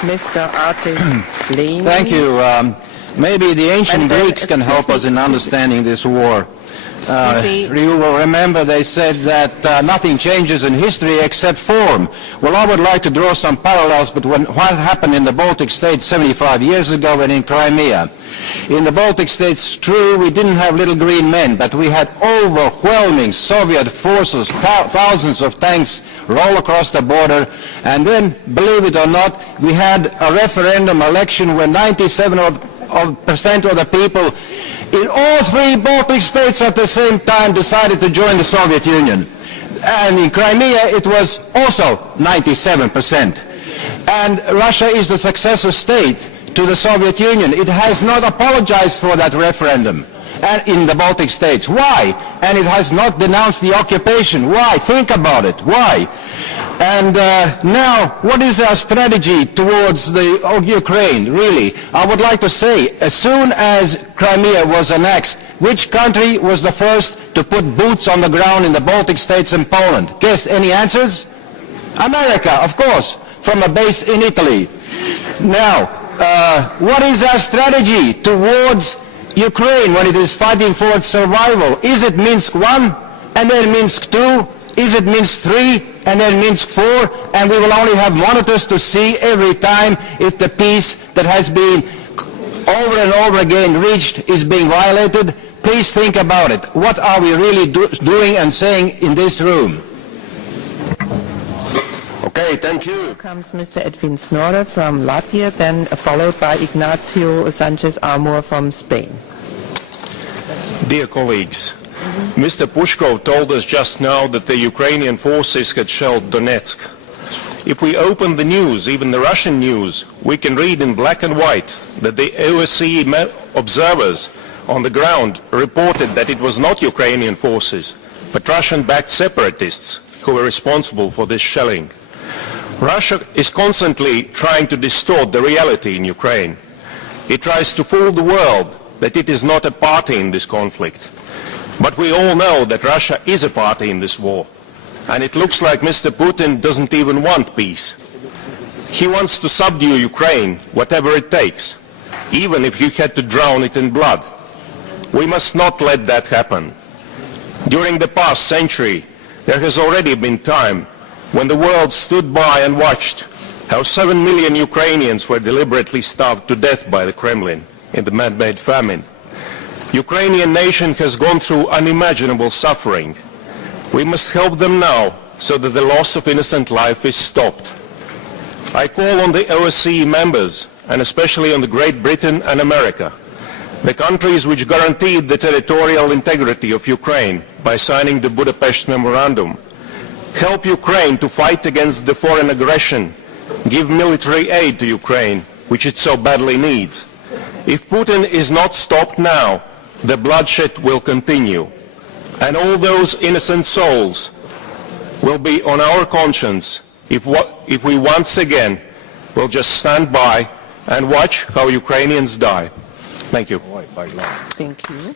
Mr. Atis Lejiņš. Thank you. Maybe the ancient Greeks can help us in understanding this war. You will remember they said that nothing changes in history except form. Well, I would like to draw some parallels between what happened in the Baltic states 75 years ago and in Crimea. In the Baltic states, true, we didn't have little green men, but we had overwhelming Soviet forces, thousands of tanks roll across the border, and then, believe it or not, we had a referendum election where 97% of the people in all three Baltic states at the same time decided to join the Soviet Union. And in Crimea it was also 97%. And Russia is the successor state to the Soviet Union. It has not apologized for that referendum in the Baltic states. Why? And it has not denounced the occupation. Why? Think about it. Why? And now, what is our strategy towards the Ukraine, really? I would like to say, as soon as Crimea was annexed, which country was the first to put boots on the ground in the Baltic states and Poland? Guess, any answers? America, of course, from a base in Italy. Now, what is our strategy towards Ukraine when it is fighting for its survival? Is it Minsk 1 and then Minsk 2? Is it Minsk 3 and then Minsk 4? And we will only have monitors to see every time if the peace that has been over and over again reached is being violated? Please think about it. What are we really doing and saying in this room? Okay, thank you. Now comes Mr. Edvīns Šņore from Latvia, then followed by Ignacio Sanchez-Amor from Spain. Dear colleagues, Mr. Pushkov told us just now that the Ukrainian forces had shelled Donetsk. If we open the news, even the Russian news, we can read in black and white that the OSCE observers on the ground reported that it was not Ukrainian forces, but Russian-backed separatists who were responsible for this shelling. Russia is constantly trying to distort the reality in Ukraine. It tries to fool the world that it is not a party in this conflict. But we all know that Russia is a party in this war. And it looks like Mr. Putin doesn't even want peace. He wants to subdue Ukraine, whatever it takes, even if he had to drown it in blood. We must not let that happen. During the past century, there has already been time when the world stood by and watched how 7 million Ukrainians were deliberately starved to death by the Kremlin in the man-made famine. Ukrainian nation has gone through unimaginable suffering. We must help them now so that the loss of innocent life is stopped. I call on the OSCE members, and especially on the Great Britain and America, the countries which guaranteed the territorial integrity of Ukraine by signing the Budapest Memorandum. Help Ukraine to fight against the foreign aggression. Give military aid to Ukraine, which it so badly needs. If Putin is not stopped now, the bloodshed will continue, and all those innocent souls will be on our conscience if we once again will just stand by and watch how Ukrainians die. Thank you. Thank you.